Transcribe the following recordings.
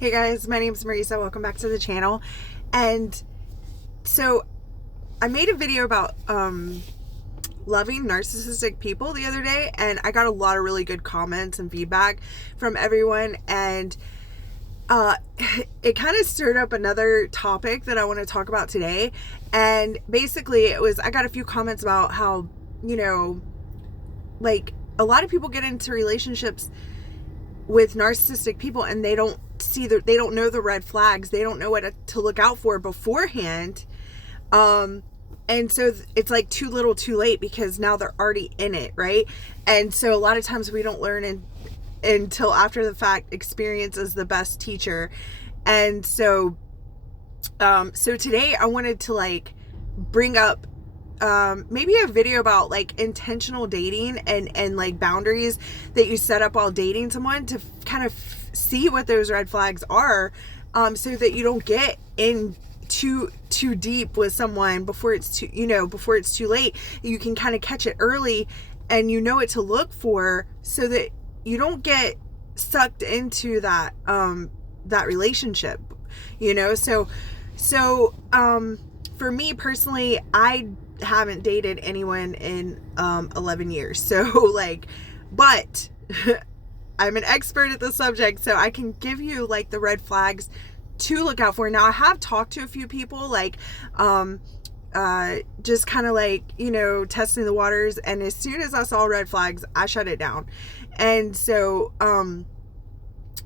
Hey guys, my name's Marisa. Welcome back to the channel. And so I made a video about loving narcissistic people the other day, and I got a lot of really good comments and feedback from everyone, and it kind of stirred up another topic that I want to talk about today. And basically I got a few comments about how, like, a lot of people get into relationships with narcissistic people and they don't know the red flags. They don't know what to look out for beforehand. And so it's like too little too late, because now they're already in it, right? And so a lot of times we don't learn until after the fact. Experience is the best teacher. And so today I wanted to bring up maybe a video about intentional dating and boundaries that you set up while dating someone to kind of see what those red flags are, so that you don't get in too deep with someone before it's too late. You can kind of catch it early, and you know what to look for, so that you don't get sucked into that relationship, so for me personally, I haven't dated anyone in 11 years, so but I'm an expert at the subject, so I can give you the red flags to look out for. Now, I have talked to a few people, just kind of testing the waters, and as soon as I saw red flags, I shut it down. And so I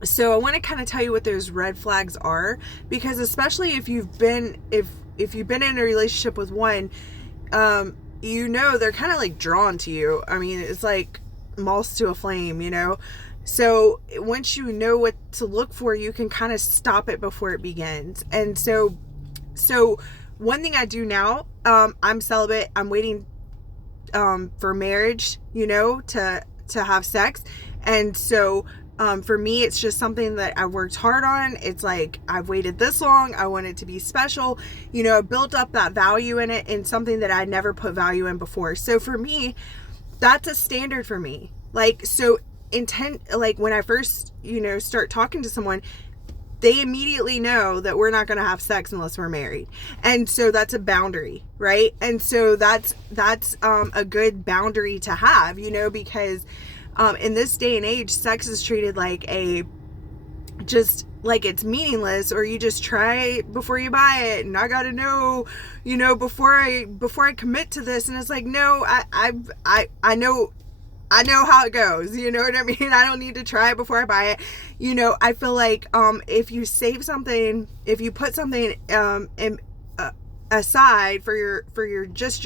want to kind of tell you what those red flags are, because especially if you've been in a relationship with one, they're kind of drawn to you. I mean, it's like moths to a flame, So once you know what to look for, you can kind of stop it before it begins. And so one thing I do now, I'm celibate. I'm waiting for marriage, to have sex. And so for me, it's just something that I worked hard on. It's like, I've waited this long. I want it to be special. I built up that value in it, in something that I never put value in before. So for me, that's a standard for me. When I first, start talking to someone, they immediately know that we're not going to have sex unless we're married. And so that's a boundary, right? And so that's a good boundary to have, because in this day and age, sex is treated like it's meaningless, or you just try before you buy it, and I gotta know, before I commit to this. And it's like, no, I know how it goes. You know what I mean? I don't need to try it before I buy it. I feel like if you save something, if you put something aside for your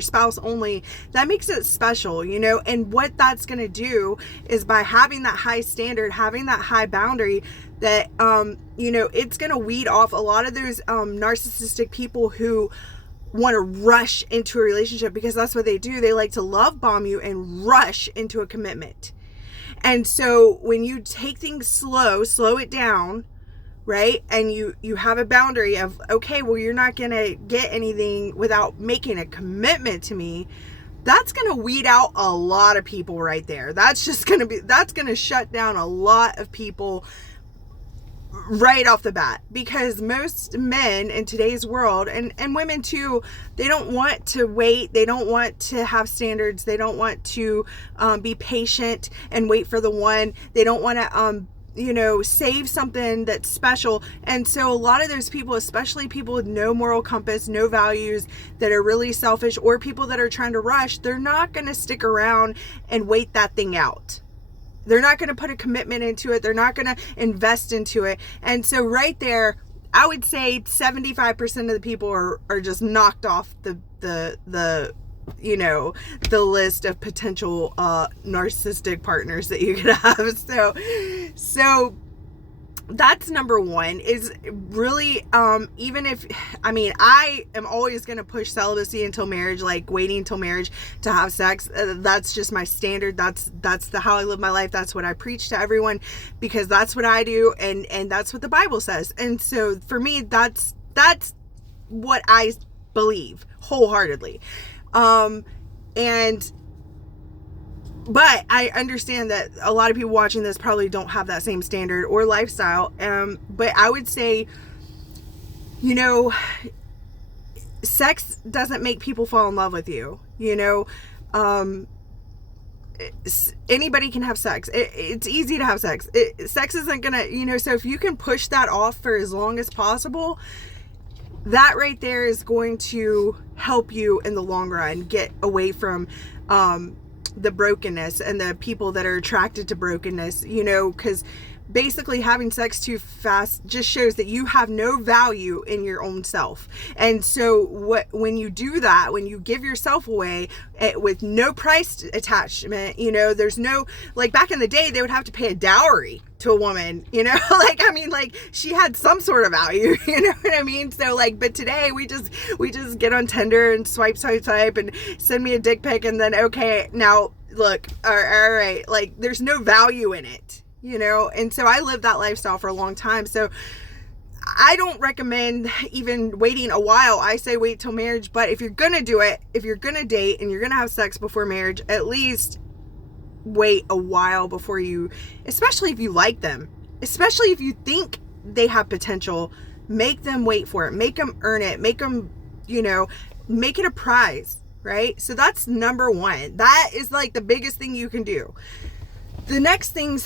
spouse only, that makes it special, and what that's going to do is, by having that high standard, having that high boundary, that it's going to weed off a lot of those narcissistic people who want to rush into a relationship, because that's what they do. They like to love bomb you and rush into a commitment. And so when you take things slow it down, right? And you have a boundary of, okay, well, you're not going to get anything without making a commitment to me. That's going to weed out a lot of people right there. That's going to shut down a lot of people right off the bat, because most men in today's world, and women too, they don't want to wait. They don't want to have standards. They don't want to be patient and wait for the one. They don't want to save something that's special. And so a lot of those people, especially people with no moral compass, no values, that are really selfish, or people that are trying to rush, they're not going to stick around and wait that thing out. They're not going to put a commitment into it. They're not going to invest into it. And so right there, I would say 75% of the people are just knocked off the list of potential narcissistic partners that you could have. So that's number one, is really, even if, I am always going to push celibacy until marriage, waiting until marriage to have sex. That's just my standard. That's how I live my life. That's what I preach to everyone, because that's what I do. And that's what the Bible says. And so for me, that's what I believe wholeheartedly. And but I understand that a lot of people watching this probably don't have that same standard or lifestyle. But I would say, you know, sex doesn't make people fall in love with you. You know, anybody can have sex. It's easy to have sex. Sex isn't gonna, you know, so if you can push that off for as long as possible, that right there is going to help you in the long run get away from the brokenness and the people that are attracted to brokenness, you know, because basically having sex too fast just shows that you have no value in your own self. And so when you do that, when you give yourself away with no price attachment, you know, there's no, like back in the day, they would have to pay a dowry to a woman, you know, like, I mean, like she had some sort of value, you know what I mean? So like, but today we just get on Tinder and swipe and send me a dick pic. And then, okay, now look, all right, like there's no value in it, you know? And so I lived that lifestyle for a long time. So I don't recommend even waiting a while. I say wait till marriage. But if you're going to do it, if you're going to date and you're going to have sex before marriage, at least wait a while before you, especially if you like them, especially if you think they have potential, make them wait for it, make them earn it, make them, you know, make it a prize, right? So that's number one. That is like the biggest thing you can do. The next things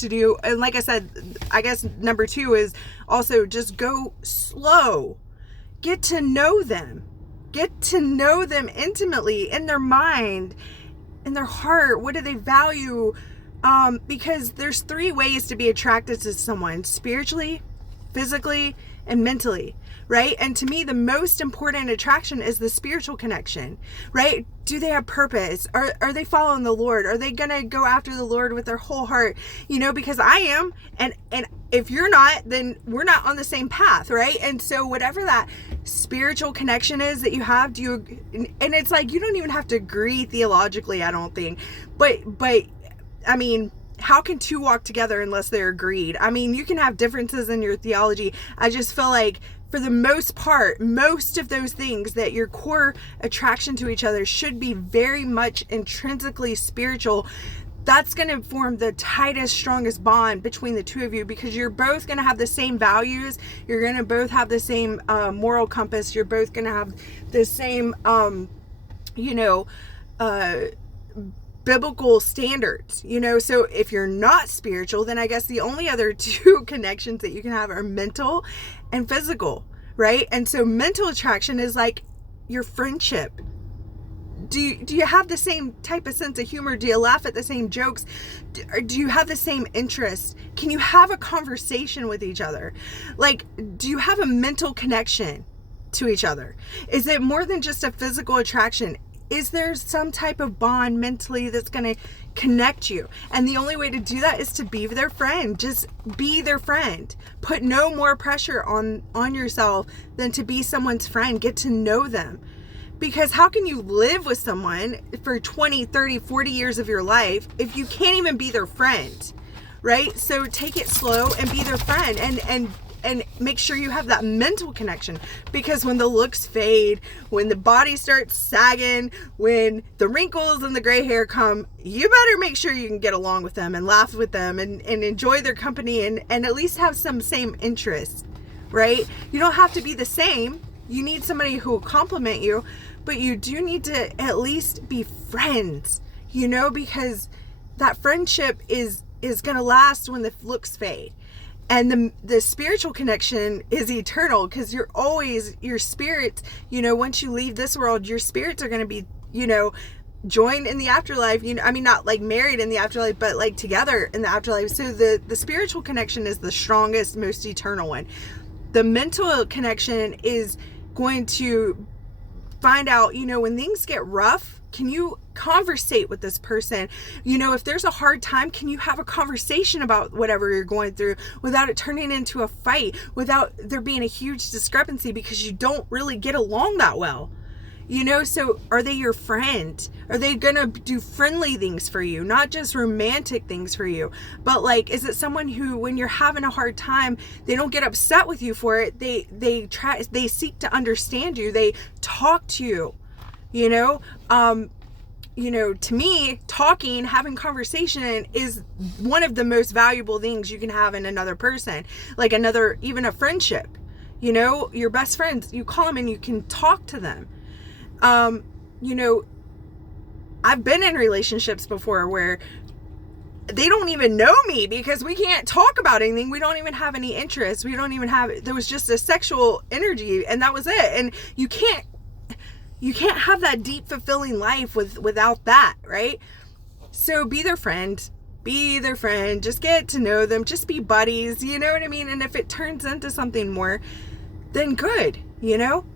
to do, and like I said, I guess number two is also just go slow. Get to know them intimately, in their mind, in their heart. What do they value? Because there's 3 ways to be attracted to someone: spiritually, physically, and mentally, right? And to me, the most important attraction is the spiritual connection, right? Do they have purpose? Are they following the Lord? Are they gonna go after the Lord with their whole heart? You know, because I am, and if you're not, then we're not on the same path, right? And so whatever that spiritual connection is that you have, and it's like, you don't even have to agree theologically, I don't think, but I mean, how can 2 walk together unless they're agreed? I mean, you can have differences in your theology. I just feel like for the most part, most of those things, that your core attraction to each other should be very much intrinsically spiritual. That's going to form the tightest, strongest bond between the 2 of you, because you're both going to have the same values. You're going to both have the same moral compass. You're both going to have the same, biblical standards, you know. So if you're not spiritual, then I guess the only other 2 connections that you can have are mental and physical, right? And so mental attraction is like your friendship. Do you have the same type of sense of humor? Do you laugh at the same jokes? Do you have the same interests? Can you have a conversation with each other? Like, do you have a mental connection to each other? Is it more than just a physical attraction? Is there some type of bond mentally that's going to connect you? And the only way to do that is to be their friend. Just be their friend. Put no more pressure on yourself than to be someone's friend. Get to know them. Because how can you live with someone for 20, 30, 40 years of your life if you can't even be their friend, right? So take it slow and be their friend, and make sure you have that mental connection, because when the looks fade, when the body starts sagging, when the wrinkles and the gray hair come, you better make sure you can get along with them and laugh with them and enjoy their company and at least have some same interests, right? You don't have to be the same. You need somebody who will compliment you, but you do need to at least be friends, you know, because that friendship is going to last when the looks fade. And the spiritual connection is eternal, because you're always, your spirit, you know, once you leave this world, your spirits are going to be, you know, joined in the afterlife, you know, I mean, not like married in the afterlife, but like together in the afterlife. So the spiritual connection is the strongest, most eternal one. The mental connection is going to find out, you know, when things get rough, can you conversate with this person? You know, if there's a hard time, can you have a conversation about whatever you're going through without it turning into a fight, without there being a huge discrepancy because you don't really get along that well? You know, so are they your friend? Are they gonna do friendly things for you, not just romantic things for you? But like, is it someone who, when you're having a hard time, they don't get upset with you for it? They seek to understand you. They talk to you, you know? to me, talking, having conversation is one of the most valuable things you can have in another person. Like even a friendship, your best friends, you call them and you can talk to them. I've been in relationships before where they don't even know me because we can't talk about anything. We don't even have any interest. There was just a sexual energy, and that was it. And you can't have that deep, fulfilling life without that, right? So be their friend, just get to know them, just be buddies, you know what I mean? And if it turns into something more, then good,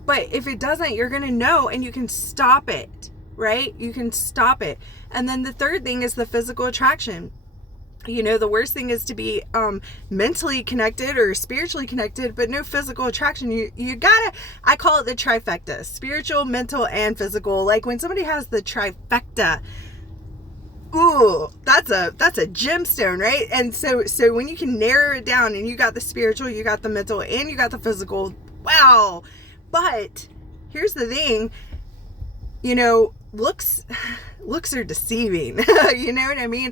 but if it doesn't, you're going to know, and you can stop it, right? You can stop it. And then the third thing is the physical attraction. The worst thing is to be mentally connected or spiritually connected, but no physical attraction. You gotta, I call it the trifecta: spiritual, mental, and physical. Like when somebody has the trifecta, ooh, that's a gemstone, right? And so when you can narrow it down and you got the spiritual, you got the mental, and you got the physical, wow. But here's the thing, looks are deceiving. You know what I mean?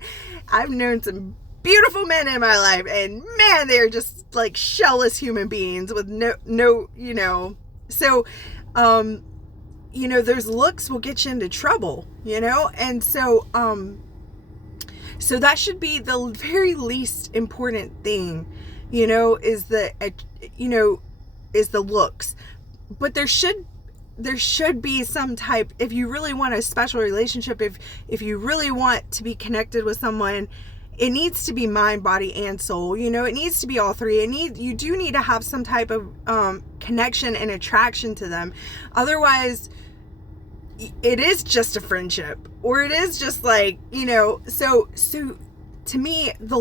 I've known some beautiful men in my life, and man, they're just like shellless human beings with no so those looks will get you into trouble, and so that should be the very least important thing, is the looks. But there should be some type, if you really want a special relationship, if you really want to be connected with someone, it needs to be mind, body, and soul. It needs to be all three. You do need to have some type of connection and attraction to them. Otherwise, it is just a friendship, or it is just like, so to me, the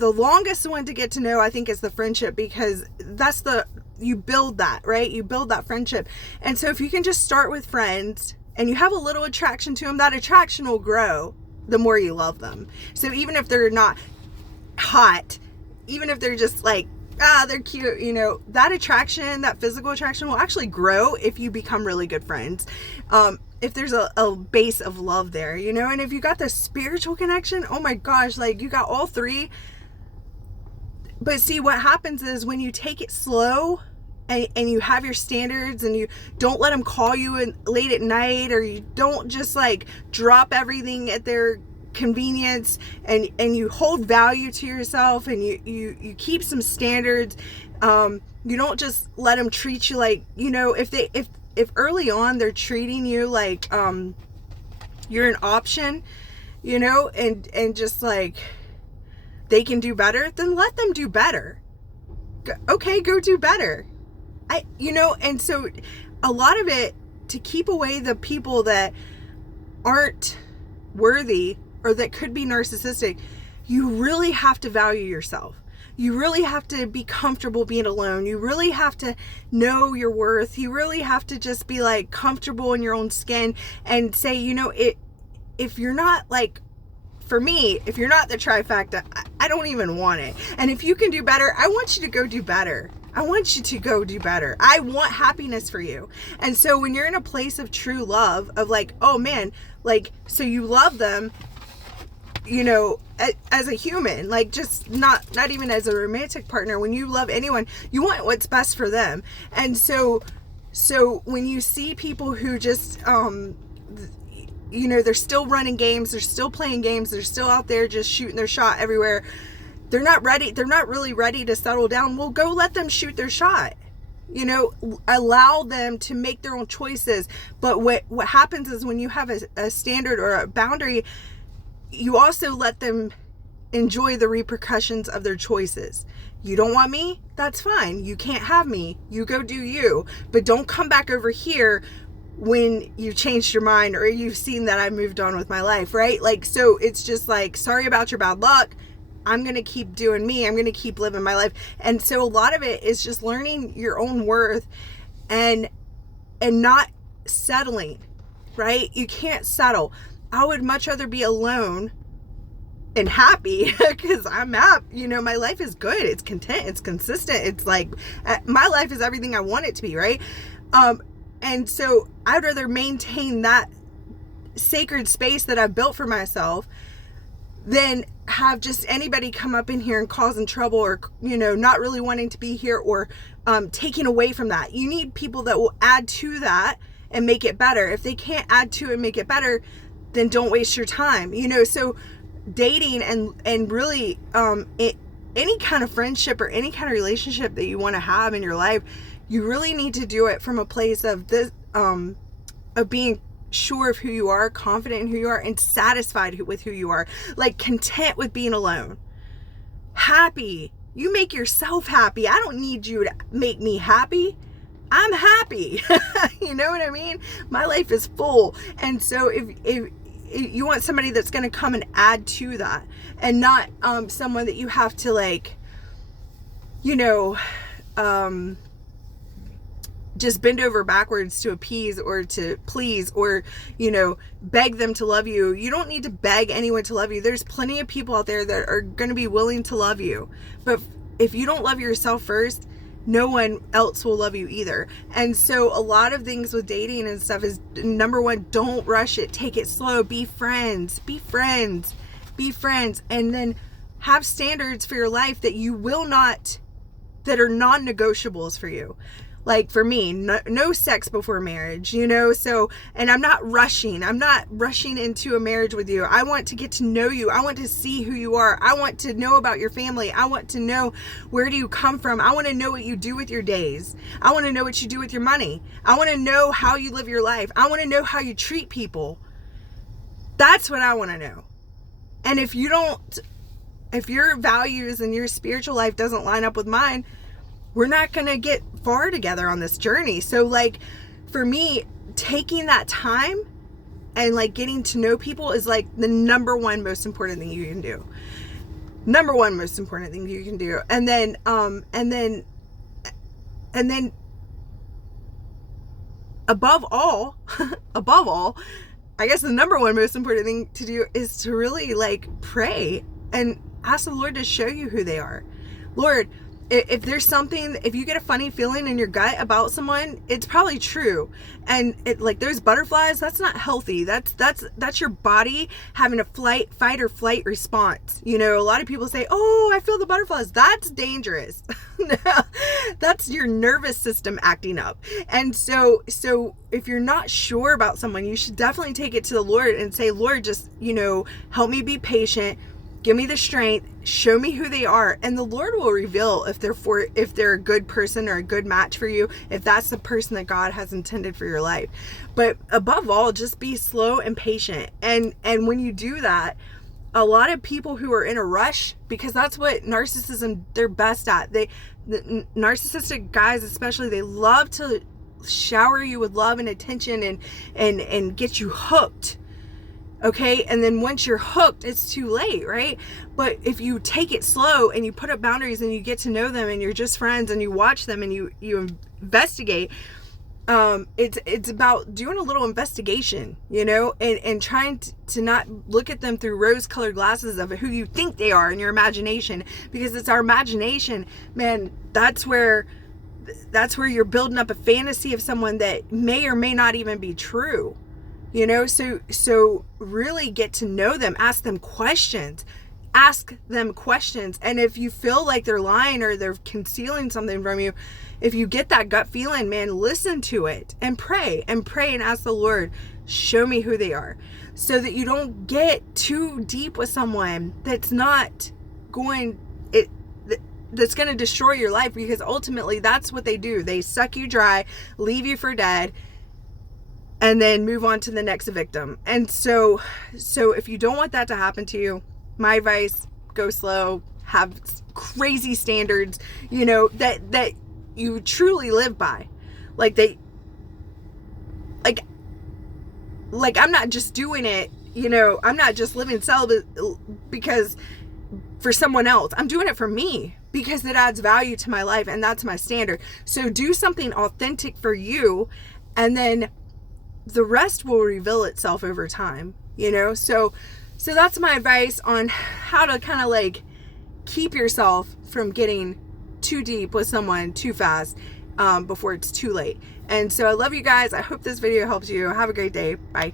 longest one to get to know, I think, is the friendship, because you build that, right? You build that friendship. And so if you can just start with friends and you have a little attraction to them, that attraction will grow the more you love them. So even if they're not hot, even if they're just like, they're cute, that attraction, that physical attraction will actually grow if you become really good friends. If there's a base of love there, and if you got the spiritual connection, oh my gosh, like you got all three. But see, what happens is when you take it slow and you have your standards, and you don't let them call you late at night, or you don't just like drop everything at their convenience, and you hold value to yourself, and you keep some standards. You don't just let them treat you like, if early on they're treating you like you're an option, and just like they can do better, then let them do better. Okay, go do better. And so a lot of it, to keep away the people that aren't worthy or that could be narcissistic, you really have to value yourself. You really have to be comfortable being alone. You really have to know your worth. You really have to just be like comfortable in your own skin and say, if you're not like, for me, if you're not the trifecta, I don't even want it. And if you can do better, I want you to go do better. I want you to go do better. I want happiness for you. And so when you're in a place of true love, of like, oh man, like, so you love them, as a human, like just not even as a romantic partner. When you love anyone, you want what's best for them. And so when you see people who just, they're still running games, they're still playing games, they're still out there just shooting their shot everywhere, they're not really ready to settle down. Well, go let them shoot their shot. Allow them to make their own choices. But what happens is when you have a standard or a boundary, you also let them enjoy the repercussions of their choices. You don't want me? That's fine. You can't have me. You go do you. But don't come back over here when you've changed your mind or you've seen that I moved on with my life, right? Like, so it's just like, sorry about your bad luck. I'm going to keep doing me. I'm going to keep living my life. And so a lot of it is just learning your own worth and not settling, right? You can't settle. I would much rather be alone and happy because I'm happy. My life is good. It's content. It's consistent. It's like my life is everything I want it to be, right? And so I'd rather maintain that sacred space that I've built for myself than have just anybody come up in here and causing trouble, or, you know, not really wanting to be here, or taking away from that. You need people that will add to that and make it better. If they can't add to it and make it better, then don't waste your time, you know. So dating and really any kind of friendship or any kind of relationship that you want to have in your life, you really need to do it from a place of this of being sure of who you are, confident in who you are, and satisfied with who you are, like content with being alone, happy. You make yourself happy. I don't need you to make me happy. I'm happy. You know what I mean? My life is full. And so if you want somebody that's going to come and add to that, and not someone that you have to, like, you know, just bend over backwards to appease or to please, or, you know, beg them to love you. You don't need to beg anyone to love you. There's plenty of people out there that are going to be willing to love you. But if you don't love yourself first, no one else will love you either. And so a lot of things with dating and stuff is, number one, don't rush it. Take it slow. Be friends. Be friends. Be friends. And then have standards for your life that you will not, that are non-negotiables for you. Like for me, no sex before marriage, you know? So, and I'm not rushing into a marriage with you. I want to get to know you. I want to see who you are. I want to know about your family. I want to know, where do you come from? I want to know what you do with your days. I want to know what you do with your money. I want to know how you live your life. I want to know how you treat people. That's what I want to know. And if your values and your spiritual life doesn't line up with mine, we're not going to get far together on this journey. So, like, for me, taking that time and, like, getting to know people is, like, the number one most important thing you can do. Number one most important thing you can do. And then above all, I guess the number one most important thing to do is to really, like, pray and ask the Lord to show you who they are. Lord, if there's something, if you get a funny feeling in your gut about someone, it's probably true. And it, like, those butterflies, that's not healthy. That's your body having a fight or flight response. You know, a lot of people say, oh, I feel the butterflies. That's dangerous. That's your nervous system acting up. And so if you're not sure about someone, you should definitely take it to the Lord and say, Lord, just, you know, help me be patient. Give me the strength, show me who they are, and the Lord will reveal if they're a good person or a good match for you, if that's the person that God has intended for your life. But above all, just be slow and patient. And when you do that, a lot of people who are in a rush, because that's what narcissism, they're best at. The narcissistic guys especially, they love to shower you with love and attention and get you hooked. Okay, and then once you're hooked, it's too late, right? But if you take it slow and you put up boundaries and you get to know them and you're just friends and you watch them and you investigate, it's about doing a little investigation, you know, and trying to not look at them through rose-colored glasses of who you think they are in your imagination, because it's our imagination, man. That's where you're building up a fantasy of someone that may or may not even be true. You know, so really get to know them. Ask them questions. And if you feel like they're lying or they're concealing something from you, if you get that gut feeling, man, listen to it and pray and ask the Lord, show me who they are, so that you don't get too deep with someone that's going to destroy your life, because ultimately that's what they do. They suck you dry, leave you for dead, and then move on to the next victim. And so if you don't want that to happen to you, my advice, go slow, have crazy standards, you know, that you truly live by. Like I'm not just doing it, you know, I'm not just living celibate because for someone else. I'm doing it for me because it adds value to my life, and that's my standard. So do something authentic for you, and then the rest will reveal itself over time, you know? So that's my advice on how to kind of, like, keep yourself from getting too deep with someone too fast, before it's too late. And so I love you guys. I hope this video helps you. Have a great day. Bye.